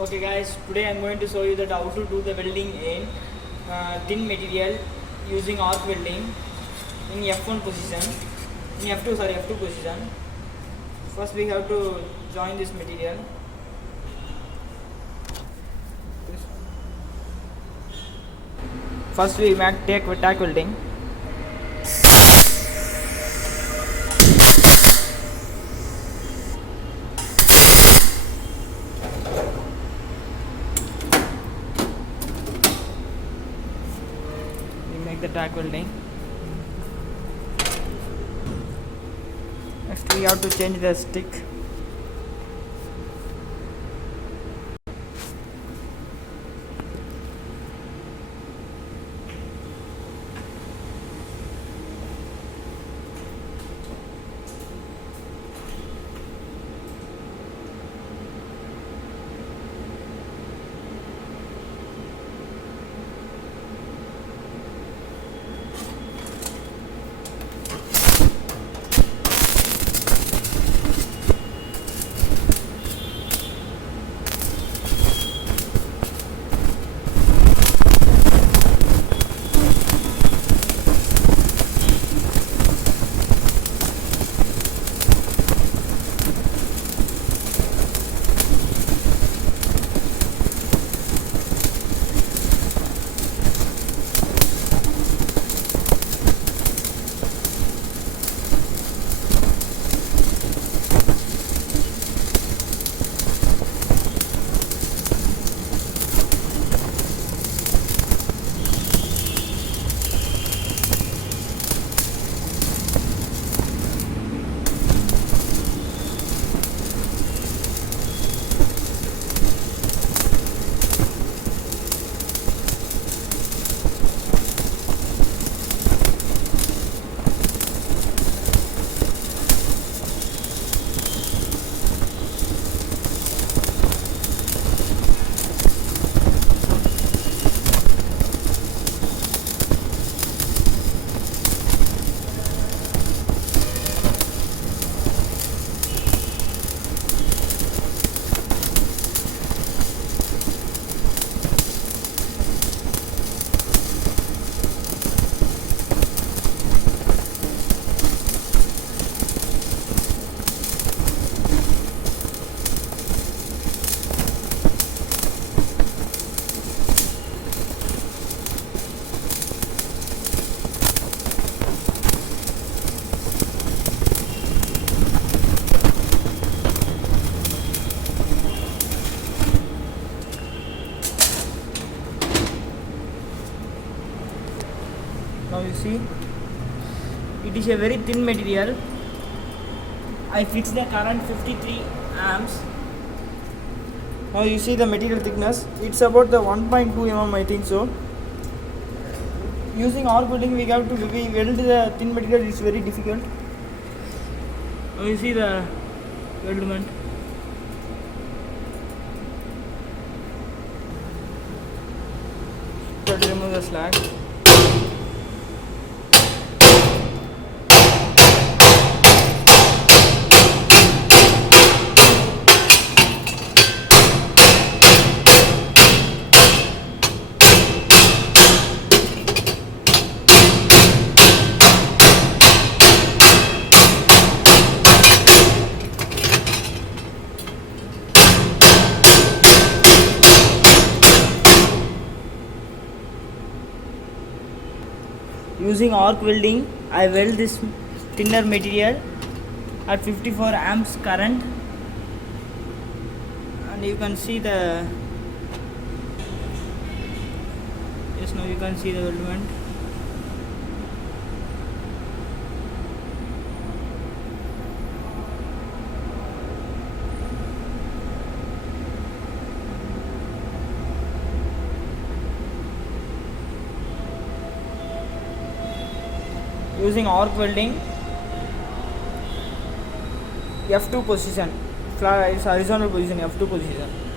Okay guys, today I am going to show you that how to do the welding in thin material using arc welding in F1 position, in F2 position. First we have to join this material. First we take tack welding. Make the tack welding. Next we have to change the stick. Now you see, it is a very thin material. I fixed the current 53 amps. Now you see the material thickness. It's about the 1.2 mm, I think so. Using arc welding, we weld the thin material. It's very difficult. Now you see the weldment. Try to remove the slag. Using arc welding, I weld this thinner material at 54 amps current, and you can see the now you can see the weldment. Using arc welding, F2 position, it's horizontal position, F2 position.